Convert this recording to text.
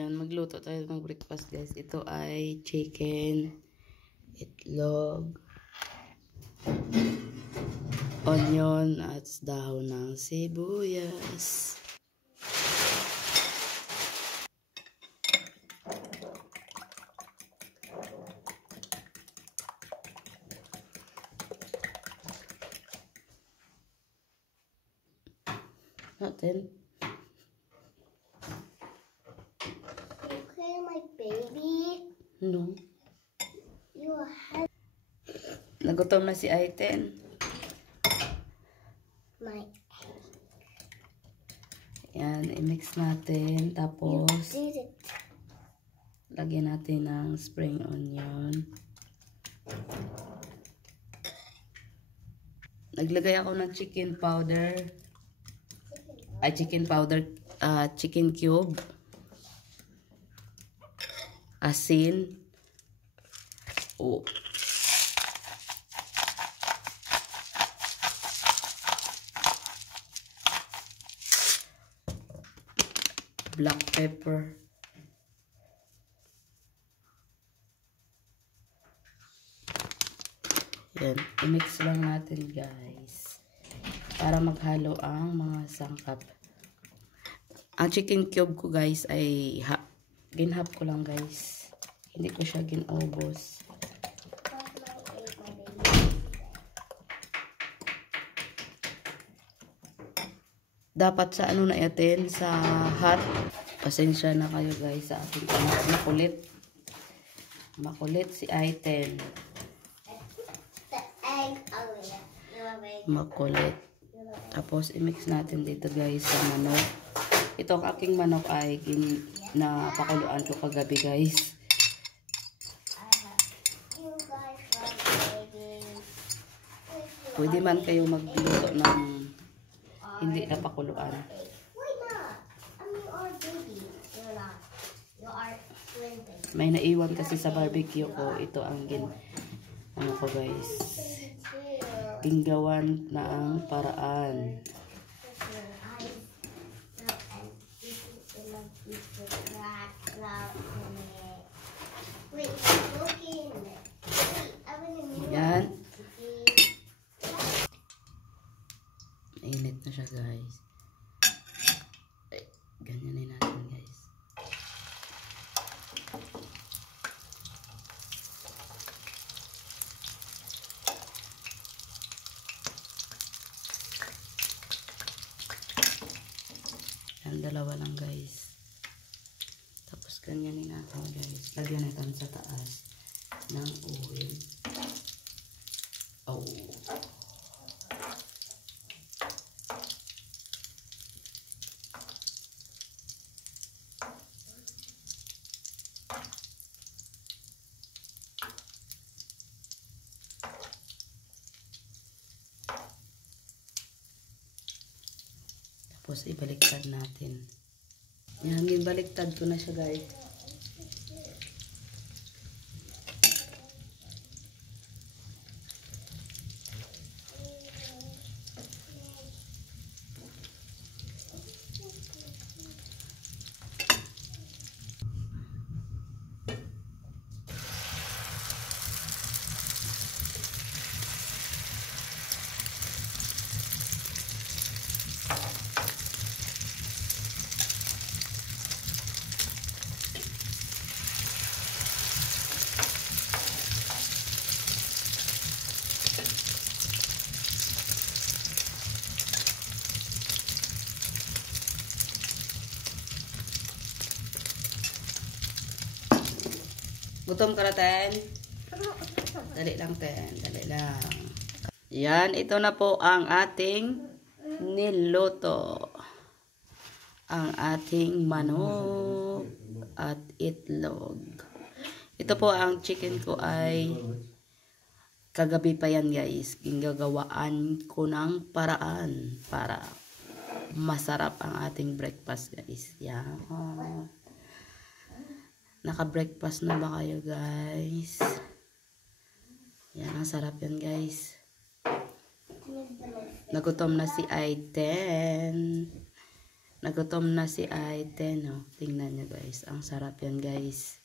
Yan, magluto tayo ng breakfast guys. Ito ay chicken, itlog, onion at dahon ng sibuyas. Natin. Okay, my baby. No. You have Nagutom na si Aiten. my. Yan, i-mix natin. Tapos, Did it. lagyan natin ng spring onion. Naglagay ako ng chicken powder. Ay, chicken powder. Chicken cube. Asin. Oh. Black pepper. Yan. I-mix lang natin guys. Para maghalo ang mga sangkap. Ang chicken cube ko guys ay ginhap ko lang guys. Hindi ko siya ginubos. Dapat sa ano na yatin, sa hot. Pasensya na kayo guys sa ating anak. Makulit. Makulit si Aiten. The egg. Oh yeah. You're right. Makulit. Tapos i-mix natin dito guys sa manok. Ito ang aking manok ay napakuluan ko kagabi guys. You guys love baby. Pwede man kayo magluto ng hindi napakuluan. Why not? I mean, our baby. You're not. You are twin baby. May naiwan kasi sa barbecue ko. Ito ang ano ko guys. Tinggawan na ang paraan. Wait, looking. Yan. Init na siya guys. Ay, ganyanin natin guys. Yan, dalawa lang guys. Tapos ganyanin natin guys. Lagyan natin sa taas ng oil. Oh. Tapos ibaliktad natin. Yan, ibaliktad ko na siya guys. Gutom ka na, Ten? Dali lang, Ten. Dali lang. Yan, ito na po ang ating niluto. Ang ating manok at itlog. Ito po ang chicken ko ay kagabi pa yan guys. Ginagawaan ko ng paraan para masarap ang ating breakfast guys. Yan. Naka-breakfast na ba kayo guys? Yan, ang sarap yan guys. Nagutom na si Aiten. Nagutom na si Aiden, no? Tingnan nyo guys. Ang sarap yan guys.